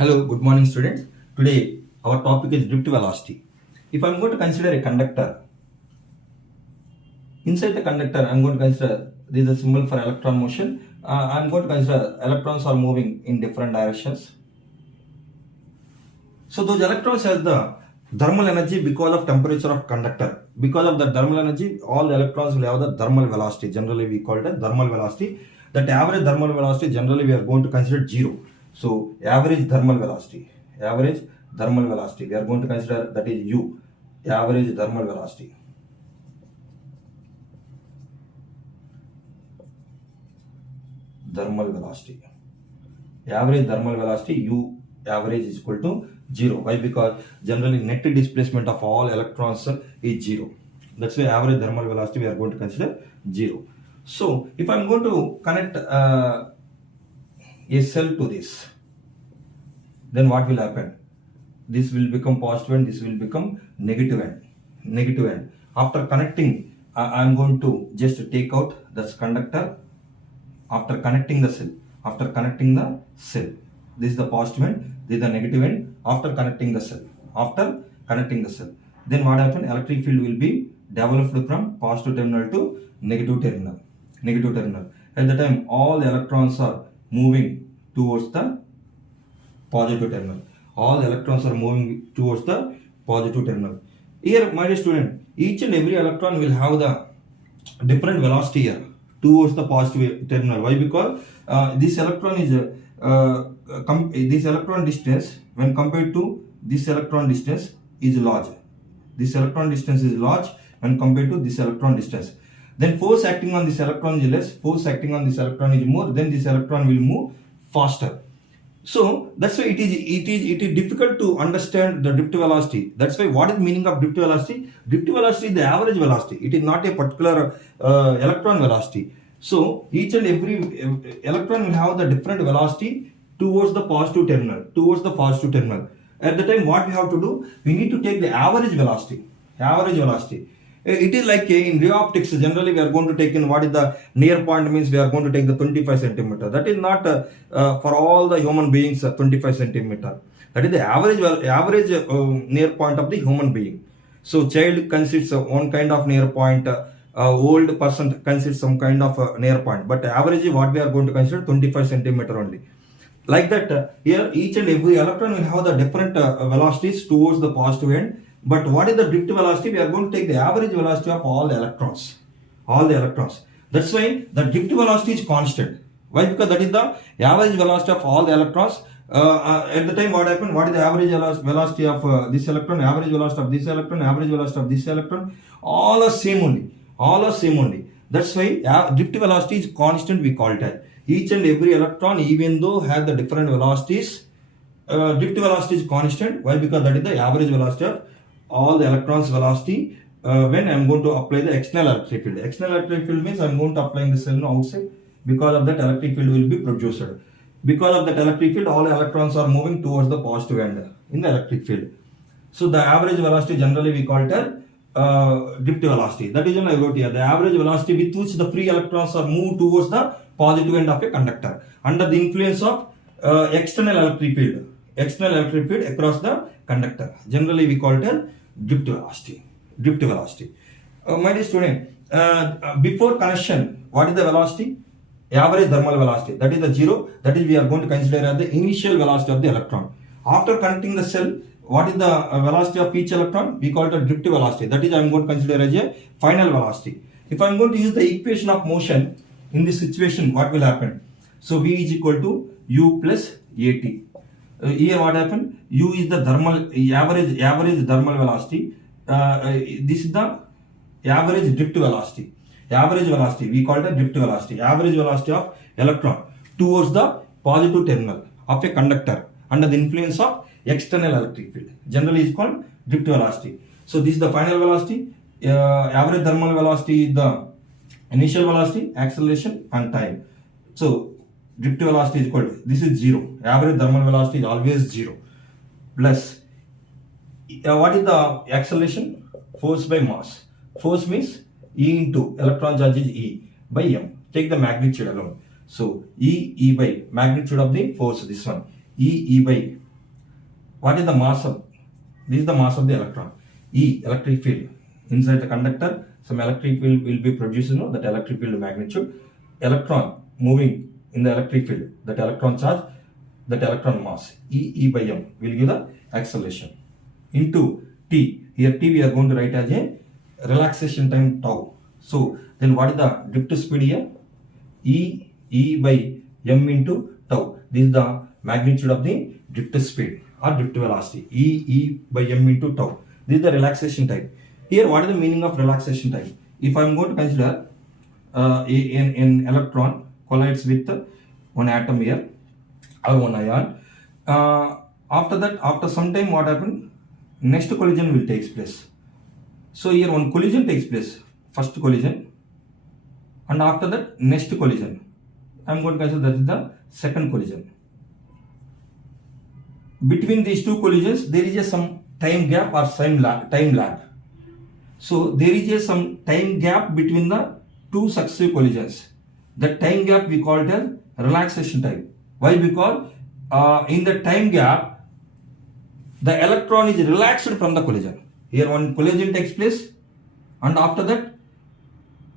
Hello, good morning students. Today our topic is drift velocity. If I am going to consider a conductor, inside the conductor I am going to consider this is a symbol for electron motion. I am going to consider electrons are moving in different directions. So those electrons have the thermal energy because of temperature of conductor. Because of the thermal energy, all the electrons will have the thermal velocity. Generally we call it a thermal velocity. That average thermal velocity generally we are going to consider 0. So average thermal velocity, we are going to consider that is U, average thermal velocity. Average thermal velocity U average is equal to 0. Why? Because generally net displacement of all electrons is 0. That's why average thermal velocity we are going to consider 0. So if I am going to connect a cell to this, then what will happen? This will become positive and this will become negative end. After connecting, I am going to just take out this conductor. After connecting the cell, this is the positive end, this is the negative end. After connecting the cell, then what happen? Electric field will be developed from positive terminal to negative terminal. At the time, all the electrons are moving towards the positive terminal. Here, my dear student, each and every electron will have the different velocity here towards the positive terminal. Why? Because this electron is this electron distance when compared to this electron distance is large. This electron distance is large when compared to this electron distance. Then force acting on this electron is less, force acting on this electron is more, then this electron will move faster. So that's why it is difficult to understand the drift velocity. That's why what is the meaning of drift velocity? Drift velocity is the average velocity. It is not a particular electron velocity. So each and every electron will have the different velocity towards the positive terminal. At the time, what we have to do? We need to take the average velocity. It is like in ray optics, generally we are going to take in what is the near point means we are going to take the 25 centimeter. That is not for all the human beings 25 centimeter. That is the average near point of the human being. So child consists one kind of near point, old person consists some kind of near point. But average what we are going to consider 25 centimeter only. Like that, here each and every electron will have the different velocities towards the positive end. But what is the drift velocity? We are going to take the average velocity of all the electrons. That's why the drift velocity is constant. Why? Because that is the average velocity of all the electrons. At the time, what happened? What is the average velocity of this electron? Average velocity of this electron? Average velocity of this electron? All are same only. That's why drift velocity is constant. We call it as each and every electron, even though have the different velocities, drift velocity is constant. Why? Because that is the average velocity of all the electrons velocity when I am going to apply the external electric field. External electric field means I am going to apply the cell outside. Because of that, electric field will be produced. Because of that electric field, all electrons are moving towards the positive end in the electric field. So the average velocity generally we call it as drift velocity. That is when I wrote here the average velocity with which the free electrons are moved towards the positive end of a conductor under the influence of external electric field across the conductor. Generally we call it as drift velocity. My dear student, before connection, what is the velocity? Average thermal velocity. That is the 0. That is we are going to consider as the initial velocity of the electron. After connecting the cell, what is the velocity of each electron? We call it a drift velocity. That is I am going to consider as a final velocity. If I am going to use the equation of motion in this situation, what will happen? So V is equal to U plus AT. Here what happened? U is the average thermal velocity. This is the average drift velocity. We call it drift velocity. Average velocity of electron towards the positive terminal of a conductor under the influence of external electric field. Generally is called drift velocity. So this is the final velocity. Average thermal velocity is the initial velocity, acceleration and time. So drift velocity is equal to, this is 0. Average thermal velocity is always 0. Plus, what is the acceleration? Force by mass. Force means E into electron charge is E by M. Take the magnitude alone. So E by magnitude of the force, this one. E by what is the mass of, this is the mass of the electron. E, electric field. Inside the conductor, some electric field will be produced, that electric field magnitude. Electron moving in the electric field, that electron charge, that electron mass. E by m will give the acceleration. Into T. Here T we are going to write as a relaxation time tau. So then what is the drift speed here? E by m into tau. This is the magnitude of the drift speed or drift velocity. E by m into tau. This is the relaxation time. Here what is the meaning of relaxation time? If I am going to consider an electron collides with one atom here or one ion, after that, after some time what happened? Next collision will take place. So here one collision takes place, first collision, and after that next collision. I am going to consider that is the second collision. Between these two collisions there is some time gap or time lag. So there is some time gap between the two successive collisions. That time gap we call it as relaxation time. Why? Because in the time gap the electron is relaxed from the collision. Here one collision takes place and after that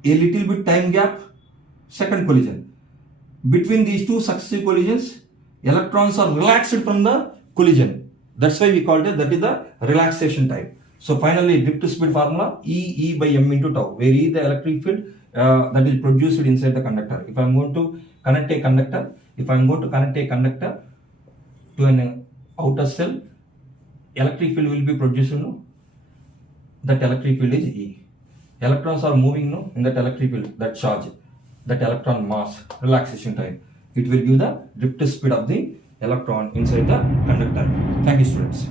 a little bit time gap, second collision. Between these two successive collisions, electrons are relaxed from the collision. That's why we called it, that is the relaxation time. So finally drift speed formula E by m into tau, where E the electric field that is produced inside the conductor. If I am going to connect a conductor, to an outer cell, electric field will be produced, that electric field is E. Electrons are moving in that electric field, that charge, that electron mass, relaxation time. It will give the drift speed of the electron inside the conductor. Thank you, students.